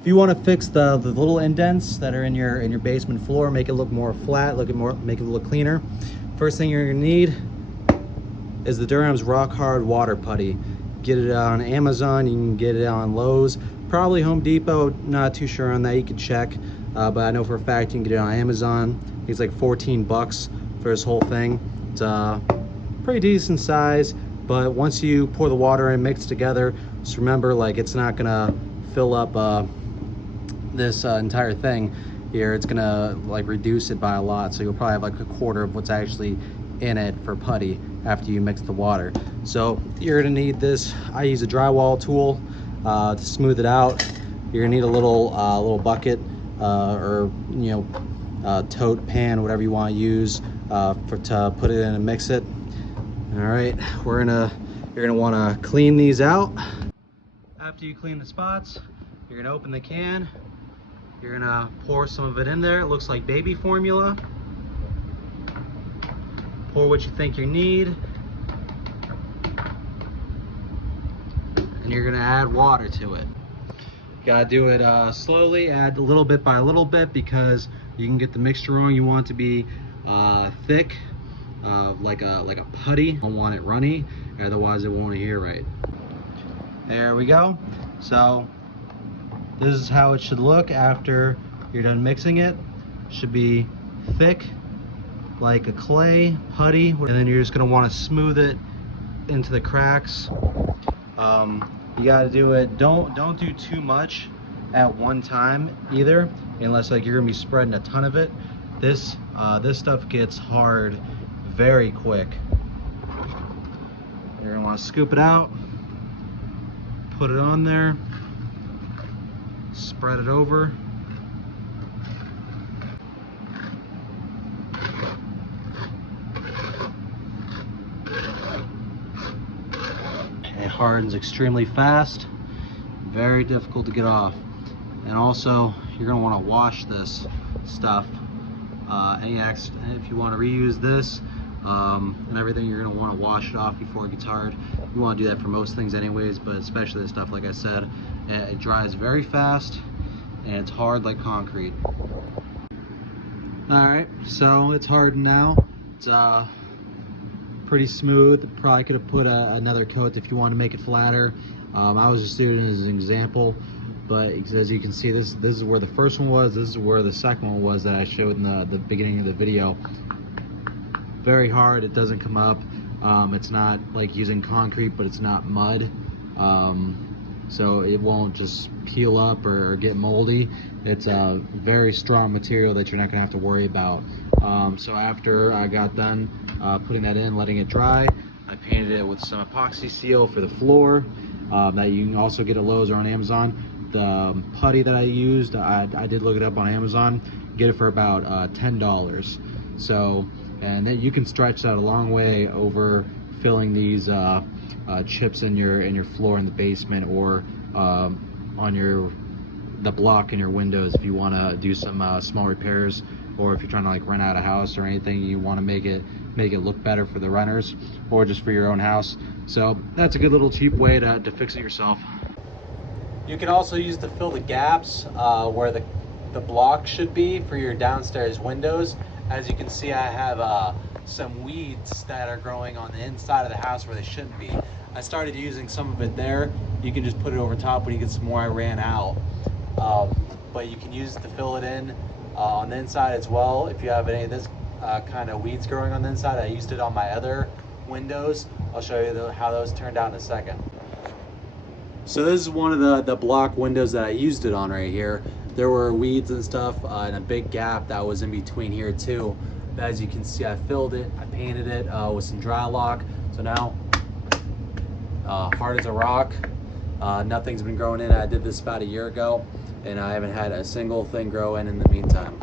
If you want to fix the little indents that are in your basement floor, make it look more flat, make it look cleaner. First thing you're gonna need is the Durham's Rock Hard Water Putty. Get it on Amazon, you can get it on Lowe's, probably Home Depot, not too sure on that, you can check. But I know for a fact you can get it on Amazon. It's like 14 bucks for this whole thing. It's pretty decent size, but once you pour the water in, mix together, just remember, like, it's not gonna fill up this entire thing here. It's gonna like reduce it by a lot, so you'll probably have like a quarter of what's actually in it for putty after you mix the water. So you're gonna need this. I use a drywall tool to smooth it out. You're gonna need a little bucket or tote, pan, whatever you want to use to put it in and mix it. All right, you're gonna want to clean these out. After you clean the spots, you're gonna open the can. You're gonna pour some of it in there. It looks like baby formula. Pour what you think you need. And you're gonna add water to it. You gotta do it slowly, add a little bit by a little bit, because you can get the mixture wrong. You want it to be thick, like a putty. You don't want it runny, otherwise it won't adhere right. There we go. So this is how it should look after you're done mixing it. Should be thick, like a clay putty, and then you're just gonna want to smooth it into the cracks. You got to do it. Don't do too much at one time either, unless like you're gonna be spreading a ton of it. This stuff gets hard very quick. You're gonna want to scoop it out, put it on there, spread it over. It hardens extremely fast, very difficult to get off. And also, you're gonna want to wash this stuff. If you want to reuse this and everything, you're gonna want to wash it off before it gets hard. You want to do that for most things anyways, but especially this stuff, like I said, it dries very fast and it's hard like concrete. All right, so it's hardened now. It's pretty smooth. Probably could have put another coat if you want to make it flatter. I was just doing it as an example, but as you can see, this is where the first one was, this is where the second one was that I showed in the beginning of the video. Very hard, it doesn't come up. It's not like using concrete, but it's not mud, so it won't just peel up or get moldy. It's a very strong material that you're not gonna have to worry about. So after I got done putting that in, letting it dry, I painted it with some epoxy seal for the floor that you can also get at Lowe's or on Amazon. The putty that I used, I did look it up on Amazon, get it for about $10. So, and then you can stretch that a long way over filling these chips in your floor in the basement, or on the block in your windows if you want to do some small repairs, or if you're trying to like rent out a house or anything, you want to make it look better for the renters or just for your own house. So that's a good little cheap way to fix it yourself. You can also use to fill the gaps where the block should be for your downstairs windows. As you can see, I have some weeds that are growing on the inside of the house where they shouldn't be. I started using some of it there. You can just put it over top when you get some more. I ran out. But you can use it to fill it in on the inside as well. If you have any of this kind of weeds growing on the inside, I used it on my other windows. I'll show you how those turned out in a second. So this is one of the block windows that I used it on right here. There were weeds and stuff and a big gap that was in between here too. But as you can see, I filled it, I painted it with some dry lock. So now, hard as a rock. Nothing's been growing in. I did this about a year ago, and I haven't had a single thing grow in the meantime.